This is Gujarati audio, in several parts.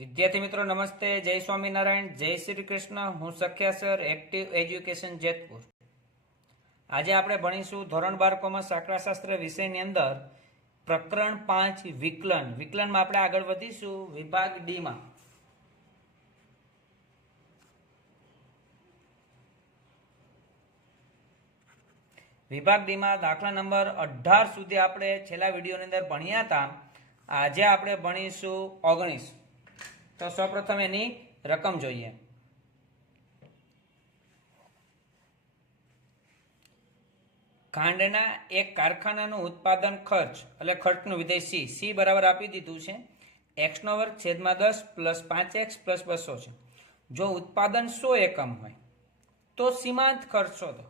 વિદ્યાર્થી મિત્રો નમસ્તે, જય સ્વામિનારાયણ, જય શ્રી કૃષ્ણ. હું સખ્યા સર, એક્ટિવ એજ્યુકેશન જેતપુર. આજે આપણે ભણીશું ધોરણ 12 કોમર્સ આંકડાશાસ્ત્ર વિષયની અંદર પ્રકરણ 5 વિકલન. વિકલનમાં આપણે આગળ વધીશું વિભાગ ડી માં. વિભાગ ડી માં દાખલા નંબર 18 સુધી આપણે છેલ્લા વિડીયોની અંદર ભણ્યા હતા. આજે આપણે ભણીશું 19. તો સૌપ્રથમ એની રકમ જોઈએ. ખાંડના એક કારખાનાનું ઉત્પાદન ખર્ચ એટલે ખર્ચનું વિધેય સી બરાબર આપી દીધું છે x² છેદમાં 10 પ્લસ 5x પ્લસ 200 છે. જો ઉત્પાદન 100 એકમ હોય તો સીમાંત ખર્ચ શોધો.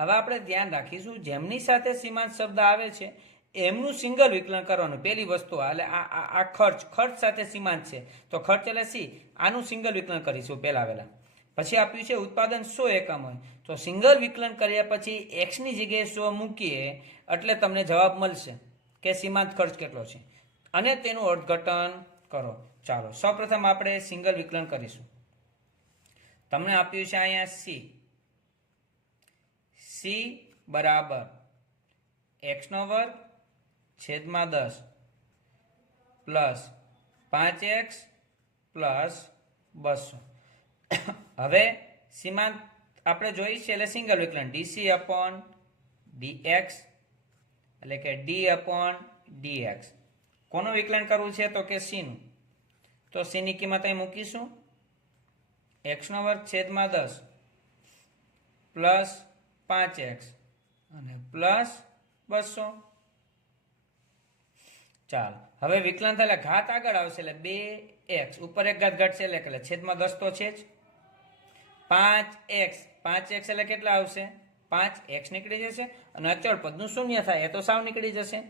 હવે આપણે ધ્યાન રાખીશું જેમની સાથે સીમાંત શબ્દ આવે છે એમનું સિંગલ વિકલન કરવાનું. પહેલી વસ્તુ એટલે આ ખર્ચ સાથે સીમાંત છે તો ખર્ચ એટલે સી, આનું સિંગલ વિકલન કરીશું પહેલા. પછી આપ્યું છે ઉત્પાદન 100 એકમ હોય તો સિંગલ વિકલન કર્યા પછી x ની જગ્યાએ 100 મૂકીએ એટલે તમને જવાબ મળશે કે સીમાંત ખર્ચ કેટલો છે અને તેનું અર્થઘટન કરો. ચાલો સૌપ્રથમ આપણે સિંગલ વિકલન કરીશું. તમને આપ્યું છે અહીંયા સી બરાબર x² છેદમાં 10 પ્લસ 5x પ્લસ 200. હવે સીમાંત આપણે જોઈ છે એટલે સિંગલ વિકલન ડીસી અપોન ડીએક્સ એટલે કે ડી અપોન ડીએક્સ. કોનું વિકલન કરવું છે તો કે સીનું. તો સીની કિંમત અહીં મૂકીશું x² છેદમાં 10 પ્લસ 5x અને પ્લસ 200. ચાલો હવે વિકલન થાય એટલે ઘાત આગળ આવશે એટલે 2x ઉપર એક ઘાત ઘટશે એટલે છેદમાં 10 તો છે જ. 5x એટલે કેટલા આવશે 5x નીકળી જશે અને અચળ પદનું શૂન્ય થાય એ તો સાવ નીકળી જશે.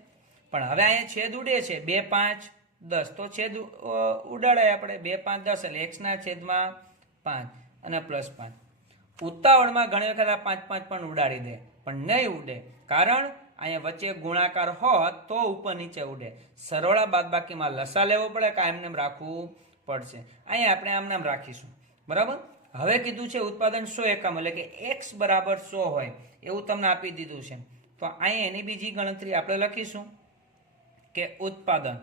પણ હવે અહીંયા છેદ ઉડે છે 2 5 10 તો છેદ ઉડાડાય આપણે 2 5 10 એટલે x ના છેદમાં 5 અને પ્લસ 5. ઉતાવળમાં ઘણી વખત આ 5 5 પણ ઉડાડી દે પણ નહીં ઉડે કારણ અહીંયા વચ્ચે ગુણાકાર હોત તો ઉપર નીચે ઉડે. સરવાળા બાદબાકીમાં લસા લેવો પડે કે એમને રાખવું પડશે. અહીંયા આપણે આમ રાખીશું બરાબર. હવે કીધું છે ઉત્પાદન 100 એકમ એટલે કે x બરાબર 100 હોય એવું તમને આપી દીધું છે. તો અહીંયા એની બીજી ગણતરી આપણે લખીશું કે ઉત્પાદન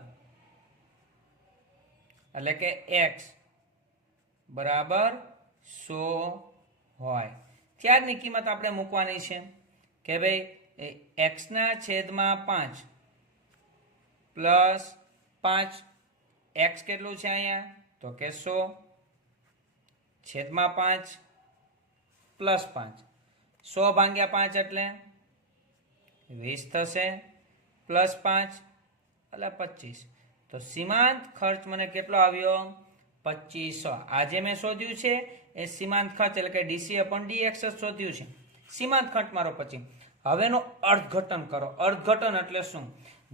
એટલે કે x બરાબર 100 હોય ત્યારની કિંમત આપણે મૂકવાની છે કે ભાઈ x ના છેદમાં 5 પ્લસ 5 x કેટલું છે અહીંયા તો કે 100 છેદમાં 5 પ્લસ 5 100 ભાગ્યા 5 એટલે 20 થશે પ્લસ 5 એટલે 25. તો સીમાંત ખર્ચ મને કેટલો આવ્યો 2500. આજે મેં શોધ્યું છે એ સીમાંત ખર્ચ એટલે કે ડીસી અપોન ડીએક્સ જ શોધ્યું છે. સીમાંત ખર્ચ મારો 25. હવેનો અર્થઘટન કરો. અર્થઘટન એટલે શું?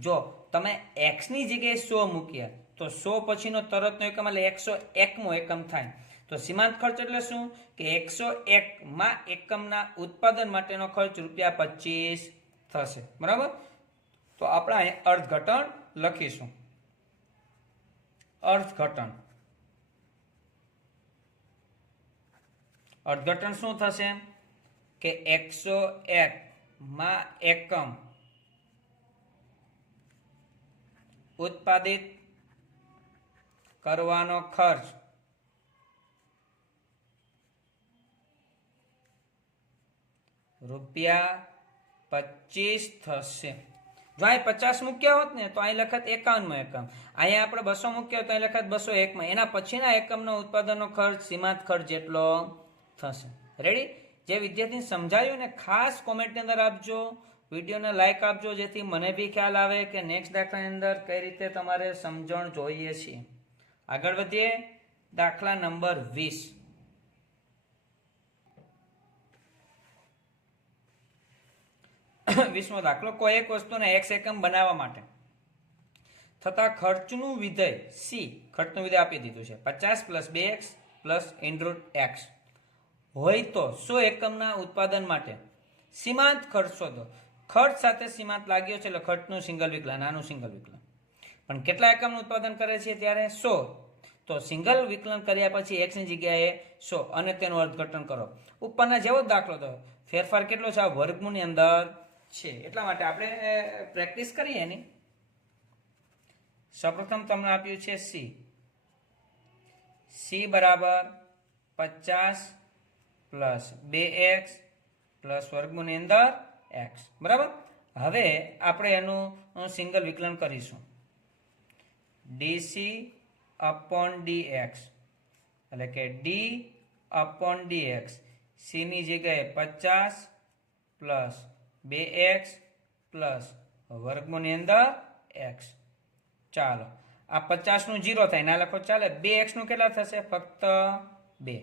જો તમે x ની જગ્યાએ 100 મૂક્યા તો 100 પછીનો તરતનો એકમ એટલે 101મો એકમ થાય. તો સીમાંત ખર્ચ એટલે શું કે 101માં એકમના ઉત્પાદન માટેનો ખર્ચ ₹25 થશે બરાબર. તો આપણે અહીં અર્થઘટન લખીશું. અર્થઘટન શું થશે કે 101માં એકમ ઉત્પાદિત કરવાનો ખર્ચ ₹25 થશે. જો અહીં 50 મૂક્યા હોત ને તો અહીં લખત 51માં એકમ. અહીંયા આપણે 200 મૂક્યા હોત તો અહીં લખત 201માં. એના પછીના એકમનો ઉત્પાદનનો ખર્ચ સીમાંત ખર્ચ જેટલો થશે. રેડી? જે વિદ્યાર્થીને સમજાયું ને ખાસ કોમેન્ટની અંદર આપજો, વિડીયોને લાઈક આપજો જેથી મને બી ખ્યાલ આવે કે નેક્સ્ટ દાખલાની અંદર કઈ રીતે તમારે સમજણ જોઈએ છે. આગળ વધીએ દાખલા નંબર 20. વીસમો દાખલો. કોઈ એક વસ્તુને x એકમ બનાવવા માટે થતા ખર્ચનું વિધેય સી, ખર્ચનું વિધેય આપી દીધું છે 50 પ્લસ 2x પ્લસ √x હોય તો 100 એકમના ઉત્પાદન માટે સીમાંત ખર્ચ શોધો. ખર્ચ સાથે સીમાંત લાગ્યો છે એટલે ખર્ચનું સિંગલ વિકલન, આનું સિંગલ વિકલન. પણ કેટલા એકમનું ઉત્પાદન કરે છે ત્યારે 100. તો સિંગલ વિકલન કર્યા પછી એક્સની જગ્યાએ 100 અને તેનું અર્થઘટન કરો. ઉપરના જેવો જ દાખલો તો ફેરફાર કેટલો છે? આ વર્ગમૂળની અંદર છે. એટલા માટે આપણે પ્રેક્ટિસ કરીએ એની. સૌપ્રથમ તમને આપ્યું છે સી બરાબર 50 પ્લસ 2x પ્લસ વર્ગમૂળની અંદર x. બરાબર. હવે આપણે એનું સિંગલ વિકલન કરીશું. ડીસી અપોન ડીએક્સ એટલે કે ડી અપોન ડીએક્સ. સીની જગ્યાએ 50 પ્લસ 2x પ્લસ વર્ગમૂળની અંદર x. ચાલો આ 50 નું 0 થાય ના લખો ચાલે. 2x નું કેટલા થશે? ફક્ત 2.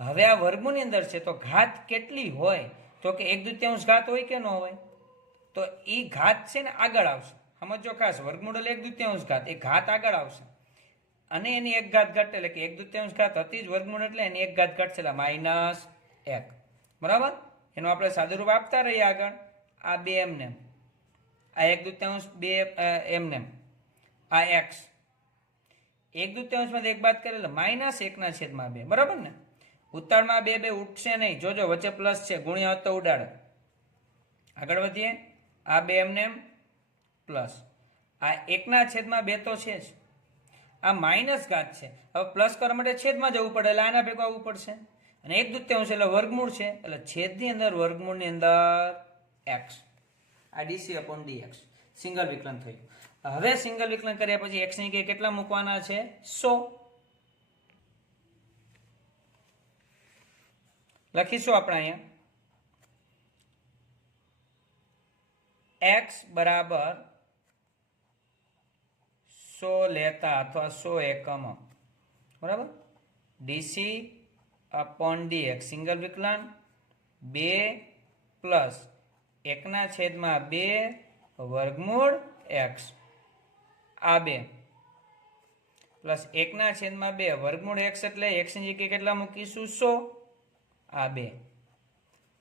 હવે આ વર્ગમૂળની અંદર છે તો ઘાત કેટલી હોય? તો કે 1/2 ઘાત હોય કે ન હોય? તો એ ઘાત છે ને આગળ આવશે. સમજો ખાસ, વર્ગમૂળ એટલે 1/2 ઘાત, એ ઘાત આગળ આવશે અને એની એક ઘાત ઘટે એટલે કે 1/2 ઘાત હતી જ વર્ગમૂળ એટલે એની એક ઘાત ઘટશે એટલે -1. બરાબર. એનું આપણે સાદુરૂપ આપતા રહીએ આગળ. આ 2 એમને, આ 1/2 2 એમને, આ x 1/2 માંથી એક બાદ કરે એટલે -1/2. બરાબર ને? ઉતાળમાં 2 ઉઠશે નહીં. જોજો વચ્ચે પ્લસ છે, ગુણ્યા હોત તો ઉડાડે. આગળ વધીએ. આ 2 એમને પ્લસ આ 1/2 તો છે જ. આ માઇનસ ઘાત છે. હવે પ્લસ કરવા માટે છેદમાં જવું પડે એટલે આના ભેગું આવવું પડશે. અને 1/2 એટલે વર્ગમૂળ છે એટલે છેદની અંદર વર્ગમૂળની અંદર x. આ ડીસી અપોન ડીએક્સ સિંગલ વિકલન થયું. હવે સિંગલ વિકલન કર્યા પછી x ની કેટલા મૂકવાના છે? 100. લખીશું આપણે અહીંયા x બરાબર 100 લેતા અથવા 100 એકમો. બરાબર. ડીસી અપોન ડીએક્સ સિંગલ વિકલન 2 પ્લસ 1/2 વર્ગમૂળ x. આ 2 પ્લસ 1/2 વર્ગમૂળ x એટલે x ની જગ્યાએ કેટલા મૂકીશું? 100. આ 2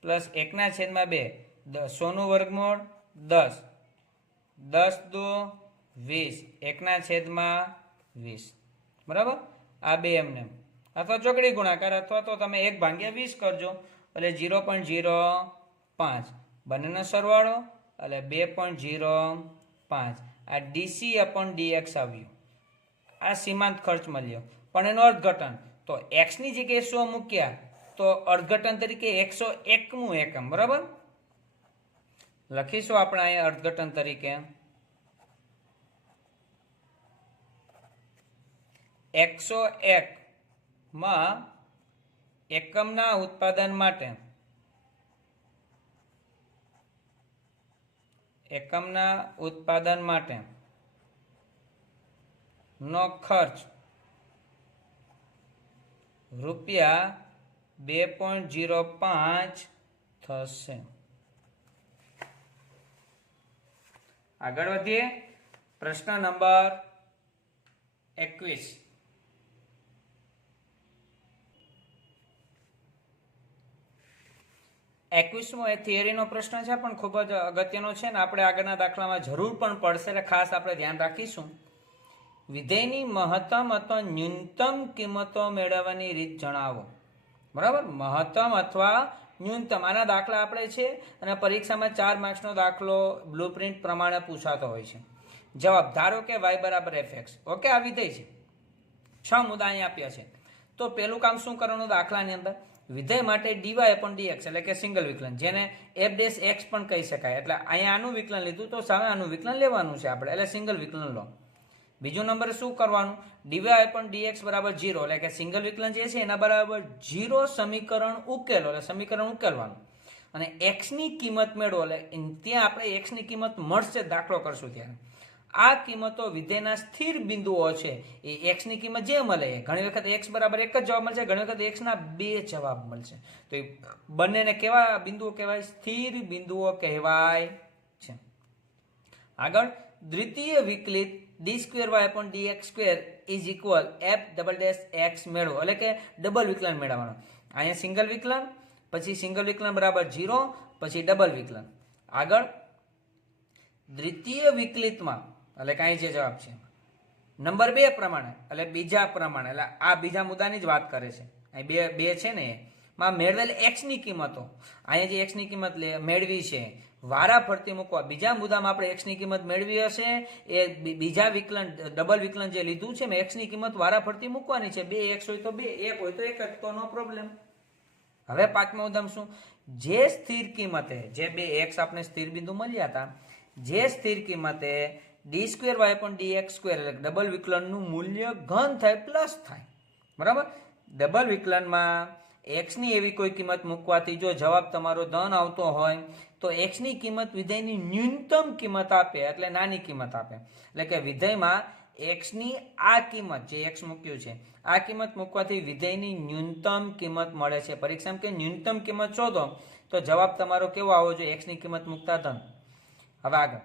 પ્લસ 1/2 100 નું વર્ગમૂળ 10. 10 દુ 20 1/20. બરાબર. આ 2 એમને અથવા ચોકડી ગુણાકાર અથવા તો તમે 1/20 કરજો એટલે 0.05. બંનેનો સરવાળો એટલે 2.05. આ ડીસી અપોન ડીએક્સ આવ્યું. આ સીમાંત ખર્ચ મળ્યો. પણ એનું અર્થઘટન તો x ની જગ્યાએ 100 મૂક્યા તો અર્થઘટન તરીકે 101મું એકમ. બરાબર. લખીશું આપણે અહીંયા અર્થઘટન તરીકે 101 માં એકમના ઉત્પાદન માટે નો ખર્ચ રૂપિયા 2.05 થશે. આગળ વધીએ. પ્રશ્ન નંબર 21. એ થિયરીનો પ્રશ્ન છે પણ ખૂબ જ અગત્યનો છે ને આપણે આગળના દાખલામાં જરૂર પણ પડશે એટલે ખાસ આપણે ધ્યાન રાખીશું. વિધેયની મહત્તમ અથવા ન્યૂનતમ કિંમતો મેળવવાની રીત જણાવો. બરાબર. મહત્તમ અથવા ન્યૂનતમ આના દાખલા આપણે છે અને પરીક્ષામાં 4 માર્ક્સનો દાખલો બ્લુપ્રિન્ટ પ્રમાણે પૂછાતો હોય છે. જવાબ ધારો કે y બરાબર fx. ઓકે. આ વિધેય છે. 6 મુદ્દા અહીંયા આપ્યા છે. તો પહેલું કામ શું કરવાનું દાખલાની અંદર? વિધેય માટે dy અપોન dx એટલે કે સિંગલ વિકલન, જેને f' પણ કહી શકાય. એટલે અહીંયા આનું વિકલન લીધું તો સામે આનું વિકલન લેવાનું છે આપણે, એટલે સિંગલ વિકલન લો. બીજો નંબર શું કરવાનું? dy અપોન dx બરાબર 0 એટલે કે સિંગલ વિકલન જે છે એના બરાબર 0 સમીકરણ ઉકેલો એટલે સમીકરણ ઉકેલવાનું અને x ની કિંમત મેળવો એટલે ત્યાં આપણે x ની કિંમત મળશે દાખલો કરશું ત્યારે. આ કિંમતો વિધેયના સ્થિર બિંદુઓ છે. એ x ની કિંમત જે મળે ઘણી વખત x બરાબર 1 જ જવાબ મળશે, ઘણી વખત x ના 2 જવાબ મળશે. તો એ બંનેને કેવા બિંદુઓ કહેવાય? સ્થિર બિંદુઓ કહેવાય છે. આગળ દ્વિતીય વિકલિત d² y upon dx² is equal f'(x) મેળવો એટલે કે ડબલ વિકલન મેળવવાનો. અહીંયા સિંગલ વિકલન, પછી સિંગલ વિકલન બરાબર 0, પછી ડબલ વિકલન. આગળ દ્વિતીય વિકલિતમાં એટલે કાંઈ જે જવાબ છે નંબર 2 પ્રમાણે એટલે બીજા પ્રમાણે એટલે આ બીજા મુદ્દાની જ વાત કરે છે. અહીં બે છે ને એમાં મેળવેલ એક્સની કિંમતો, અહીંયા જે એક્સની કિંમત મેળવી છે વારા ફરતી મૂકવા. બીજા મુદ્દામાં આપણે એક્સની કિંમત મેળવી હશે એ બીજા વિકલન ડબલ વિકલન જે લીધું છે મેં એક્સની કિંમત વારા ફરતી મૂકવાની છે. 2x હોય તો 2, 1 હોય તો 1 જ, તો નો પ્રોબ્લેમ. હવે પાંચમા ઉદાહરણ શું? જે સ્થિર કિંમતે જે 2x આપણે સ્થિર બિંદુ મળ્યા હતા, જે સ્થિર કિંમતે d2y/dx² એટલે ડબલ વિકલનનું મૂલ્ય ઘન થાય પ્લસ થાય. બરાબર? ડબલ વિકલનમાં x ની એવી કોઈ કિંમત મૂકવાથી જો જવાબ તમારો ધન આવતો હોય તો x ની કિંમત વિધેયની ન્યૂનતમ કિંમત આપે એટલે નાની કિંમત આપે. એટલે કે વિધેયમાં x ની આ કિંમત જે x મૂક્યું છે આ કિંમત મૂકવાથી વિધેયની ન્યૂનતમ કિંમત મળે છે. પરીક્ષામાં કે ન્યૂનતમ કિંમત શોધો તો જવાબ તમારો કેવો આવવો જોઈએ? x ની કિંમત મૂકતા ધન. હવે આગળ,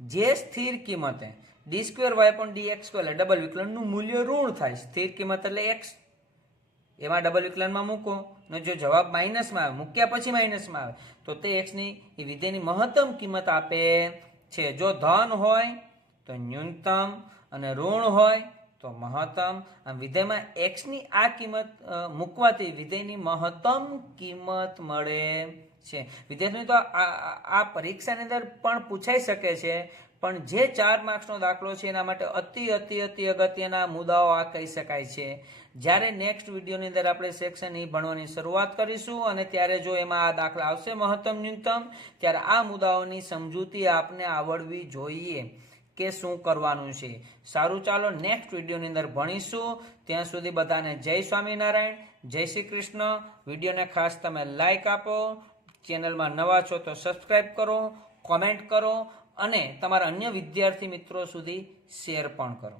જે સ્થિર કિંમતે d2y/dx² એટલે ડબલ વિકલનનું મૂલ્ય ઋણ થાય. સ્થિર કિંમત એટલે x, એમાં ડબલ વિકલનમાં મૂકો ને જો જવાબ માઇનસમાં આવે, મૂક્યા પછી માઇનસમાં આવે તો તે x ની વિધેયની મહત્તમ કિંમત આપે છે. જો ધન હોય તો ન્યૂનતમ અને ઋણ હોય તો મહત્તમ. આમ વિધેયમાં x ની આ કિંમત મૂકવાથી વિધેયની મહત્તમ કિંમત મળે છે. વિદ્યાર્થીઓ તો આ પરીક્ષાની અંદર પણ પૂછાઈ શકે છે, પણ જે 4 માર્ક્સનો દાખલો છે એના માટે અતિ અગત્યના મુદ્દાઓ આ કહી શકાય છે. જ્યારે નેક્સ્ટ વિડીયોની અંદર આપણે સેક્શન ઈ ભણવાની શરૂઆત કરીશું અને ત્યારે જો એમાં આ દાખલા આવશે મહત્તમ ન્યૂનતમ, ત્યારે આ મુદ્દાઓની સમજૂતી આપને આવડવી જોઈએ કે શું કરવાનું છે. સારું, ચાલો નેક્સ્ટ વિડીયોની અંદર ભણીશું. ત્યાં સુધી બધાને જય સ્વામિનારાયણ, જય શ્રી કૃષ્ણ. વિડીયોને ખાસ તમે લાઈક આપો, ચેનલમાં નવા છો તો સબસ્ક્રાઈબ કરો, કોમેન્ટ કરો અને તમારા અન્ય વિદ્યાર્થી મિત્રો સુધી શેર પણ કરો.